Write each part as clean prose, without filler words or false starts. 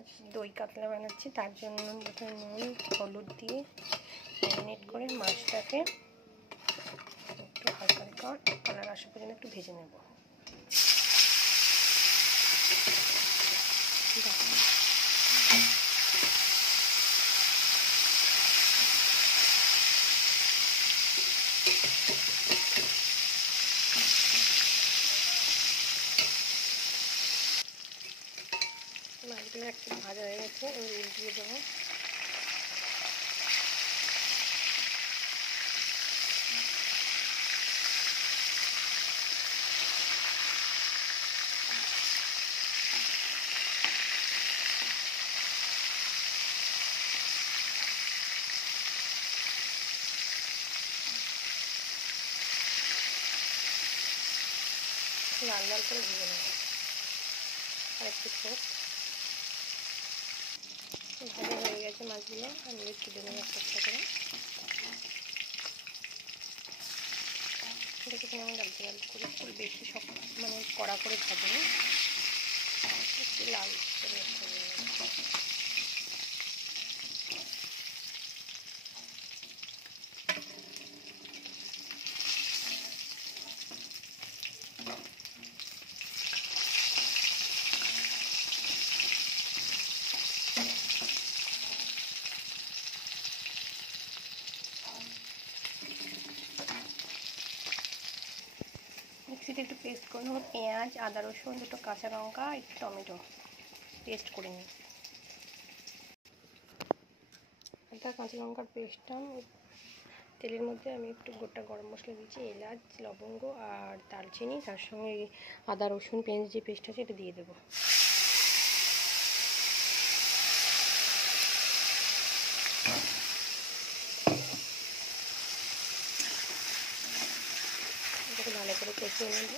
আজ দই কাতলা বানাচ্ছি, তার জন্য প্রথমে নুন হলুদ দিয়ে ম্যারিনেট করে মাছটাকে একটু হালকা হালকা কালার আসা পর্যন্ত একটু ভেজে নেব। মাছগুলো একটু ভাজা হয়ে গেছে, এবার উল্টিয়ে দেবো। লাল লাল করে ভেজে নেব। আর একটু ছোট ভাজা হয়ে গেছে মাছগুলো, আমি একটু তুলে নেব একটা করে। দেখে আমি ডালতে ডাল করে একটু বেশি মানে কড়া করে ভাজবো, একটু লাল করে মিক্সিতে একটু পেস্ট করে নেবো। পেঁয়াজ, আদা রসুন, দুটো কাঁচা লঙ্কা, একটু টমেটো পেস্ট করে নিই। আদা কাঁচা লঙ্কার পেস্টটা তেলের মধ্যে আমি একটু গোটা গরম মশলা দিয়েছি, এলাচ, লবঙ্গ আর দারচিনি, তার সঙ্গে আদা রসুন পেঁয়াজ যে পেস্ট আছে এটা দিয়ে দেবো। এটাকে ভালো করে কষিয়ে নেব।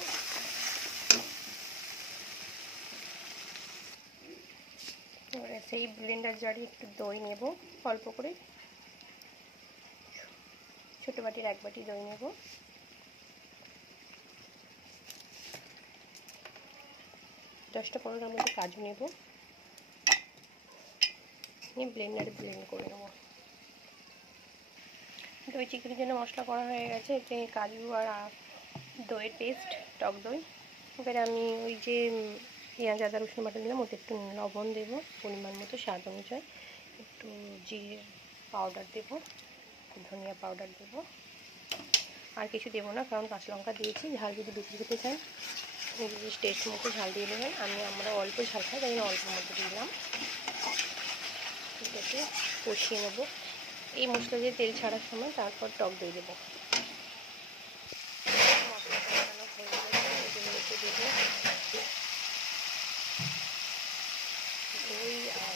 এবারে সেই ব্লেন্ডার জারে একটু দই নেব, অল্প করে, ছোটো বাটির 1 বাটি দই নেব। 10-15টার মধ্যে কাজু নেব, নিয়ে ব্লেন্ডারে ব্লেন্ড করে নেব। দই চিকেনের জন্য মশলা করা হয়ে গেছে, এতে কাজু আর দইয়ের পেস্ট, টক দই। এবারে আমি ওই যে পেঁয়াজ আদা রসুন বাটা দিলাম, ওতে একটু লবণ দেবো পরিমাণ মতো, স্বাদ অনুযায়ী, একটু জিরে পাউডার দেবো, ধনিয়া পাউডার দেবো। আর কিছু দেবো না, কারণ কাঁচা লঙ্কা দিয়েছি। ঝাল যদি বেশি খেতে চান নিজের টেস্ট মতো ঝাল দিয়ে নেবেন। আমরা অল্প ঝাল খাই, তাই অল্প মতো দিলাম। এটাকে কষিয়ে নেবো এই মশলা দিয়ে তেল ছাড়ার সময়, তারপর টক দই দেবো। মশলাটা বানানো হয়ে গেছে, এগুলো একটু দেবো দই আর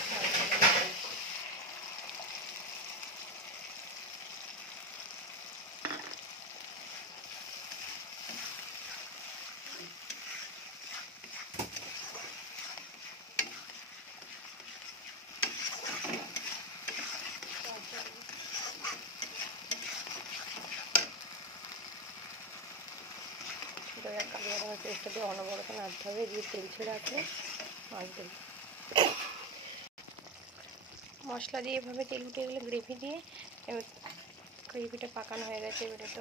দই আর কালো বাদামের পেস্টটা দিয়ে অনবরত নাড়তে হবে, দিয়ে তেল ছেড়ে আসলে মাছ দেবো। মশলা দিয়ে এভাবে তেল উঠে গেলে গ্রেভি দিয়ে, এবার গ্রেভিটা পাকানো হয়ে গেছে। এবার এটা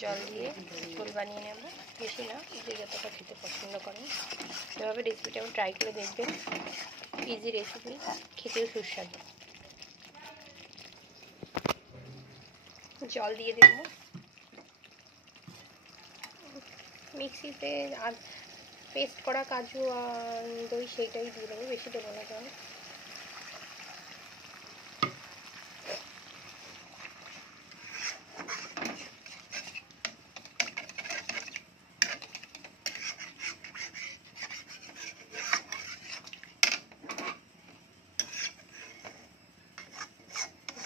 জল দিয়ে ঝোল বানিয়ে নেব, বেশি না, যে যতটা খেতে পছন্দ করেন। এভাবে রেসিপিটা ট্রাই করে দেখবেন, ইজি রেসিপি, খেতেও সুস্বাদু। জল দিয়ে দেব, মিক্সিতে আর পেস্ট করা কাজু আর দই সেইটাই দিয়ে দেবো, বেশি দেবো না। কারণ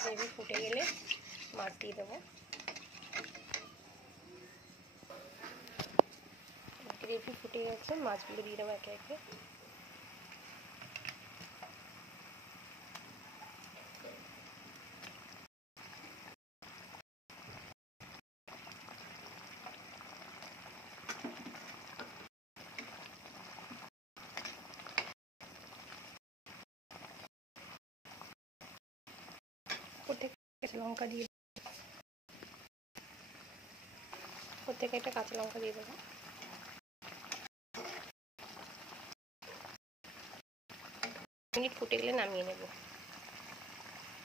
গ্রেভি ফুটে গেলে মাছ দিয়ে দেবো। গ্রেভি ফুটে গেছে, মাছগুলো দিয়ে দেবো একে একে। কাঁচা লঙ্কা দিয়ে প্রত্যেকে একটা কাঁচা লঙ্কা দিয়ে দেবো। মিনিট ফুটে গেলে নামিয়ে নেব।